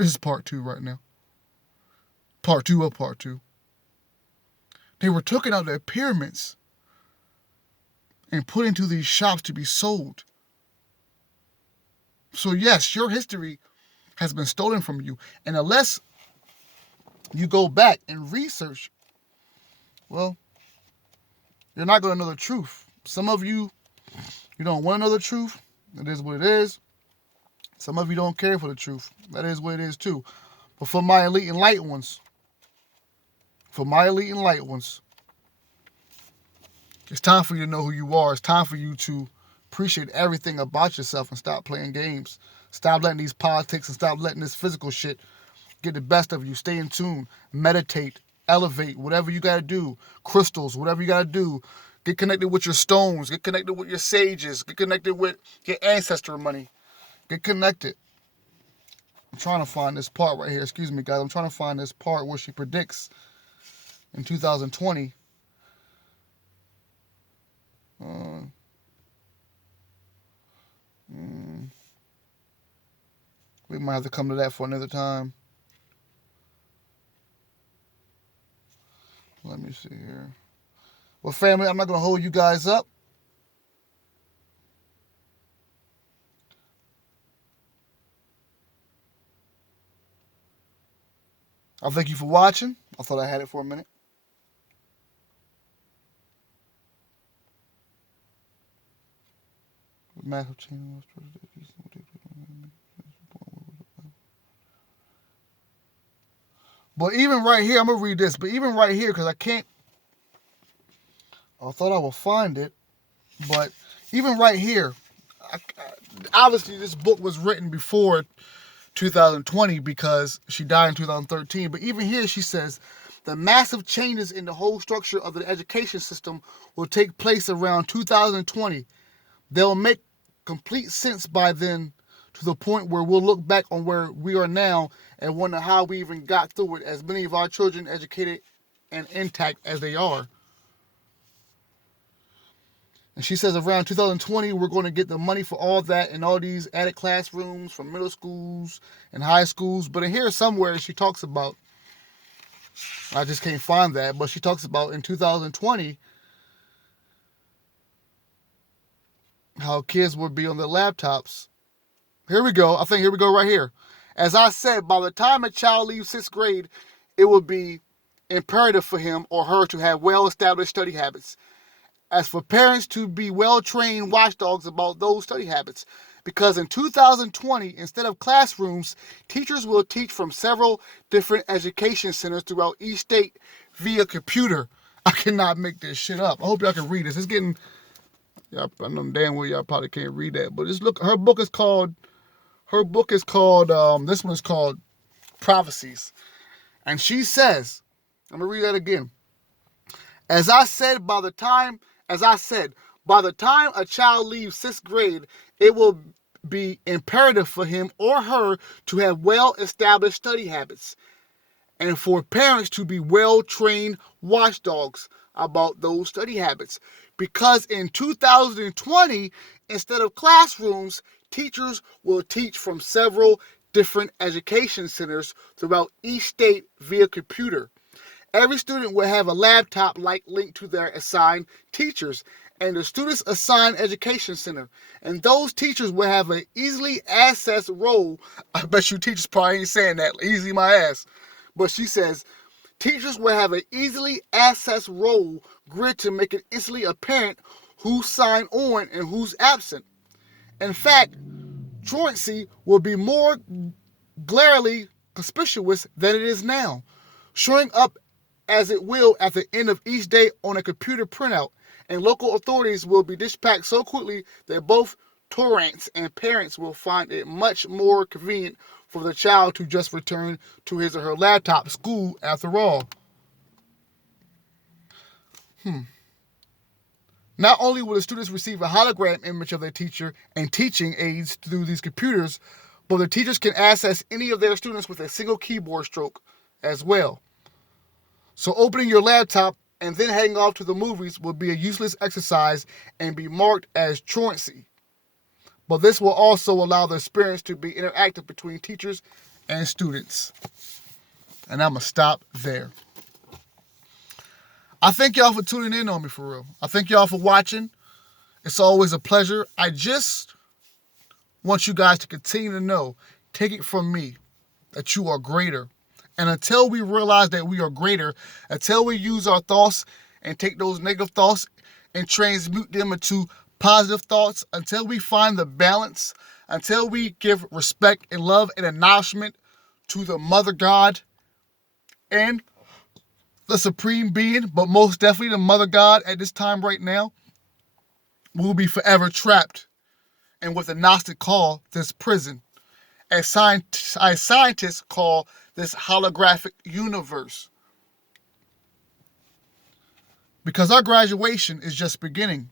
This is part 2 right now. Part 2 of part 2. They were taken out of their pyramids and put into these shops to be sold. So yes, your history has been stolen from you. And unless you go back and research, well, you're not going to know the truth. Some of you don't want to know the truth. It is what it is. Some of you don't care for the truth. That is what it is too. But for my elite and light ones, it's time for you to know who you are. It's time for you to appreciate everything about yourself and stop playing games. Stop letting these politics and stop letting this physical shit get the best of you. Stay in tune. Meditate. Elevate. Whatever you got to do. Crystals. Whatever you got to do. Get connected with your stones. Get connected with your sages. Get connected with your ancestor money. Get connected. I'm trying to find this part right here. Excuse me, guys. I'm trying to find this part where she predicts in 2020. We might have to come to that for another time. Let me see here. Well, family, I'm not going to hold you guys up. I'll thank you for watching. I thought I had it for a minute. Massive change. But even right here, I'm going to read this. But even right here, because I thought I would find it. But even right here, obviously this book was written before 2020 because she died in 2013. But even here she says, the massive changes in the whole structure of the education system will take place around 2020. They'll make complete sense by then, to the point where we'll look back on where we are now and wonder how we even got through it, as many of our children educated and intact as they are. And she says around 2020, we're going to get the money for all that and all these added classrooms from middle schools and high schools. But in here somewhere she talks about, I just can't find that, but she talks about in 2020, how kids would be on their laptops. Here we go. Here we go right here. As I said, by the time a child leaves 6th grade, it will be imperative for him or her to have well-established study habits. As for parents, to be well-trained watchdogs about those study habits. Because in 2020, instead of classrooms, teachers will teach from several different education centers throughout each state via computer. I cannot make this shit up. I hope y'all can read this. It's getting... I know damn well y'all probably can't read that. But her book is called... this one is called Prophecies. And she says, I'm going to read that again. As I said, by the time a child leaves 6th grade, it will be imperative for him or her to have well-established study habits, and for parents to be well-trained watchdogs about those study habits. Because in 2020, instead of classrooms, teachers will teach from several different education centers throughout each state via computer. Every student will have a laptop linked to their assigned teachers and the student's assigned education center. And those teachers will have an easily accessed role. I bet you teachers probably ain't saying that. Easy my ass. But she says, teachers will have an easily accessed role grid to make it instantly apparent who's signed on and who's absent. In fact, truancy will be more glaringly conspicuous than it is now, showing up as it will at the end of each day on a computer printout, and local authorities will be dispatched so quickly that both torrents and parents will find it much more convenient for the child to just return to his or her laptop. School, after all. Not only will the students receive a hologram image of their teacher and teaching aids through these computers, but the teachers can access any of their students with a single keyboard stroke as well. So opening your laptop and then heading off to the movies will be a useless exercise and be marked as truancy. But this will also allow the experience to be interactive between teachers and students. And I'm going to stop there. I thank y'all for tuning in on me, for real. I thank y'all for watching. It's always a pleasure. I just want you guys to continue to know, take it from me, that you are greater. And until we realize that we are greater, until we use our thoughts and take those negative thoughts and transmute them into positive thoughts, until we find the balance, until we give respect and love and acknowledgement to the Mother God and the Supreme Being, but most definitely the Mother God at this time right now, we will be forever trapped in what the Gnostic call this prison, as scientists call this holographic universe. Because our graduation is just beginning.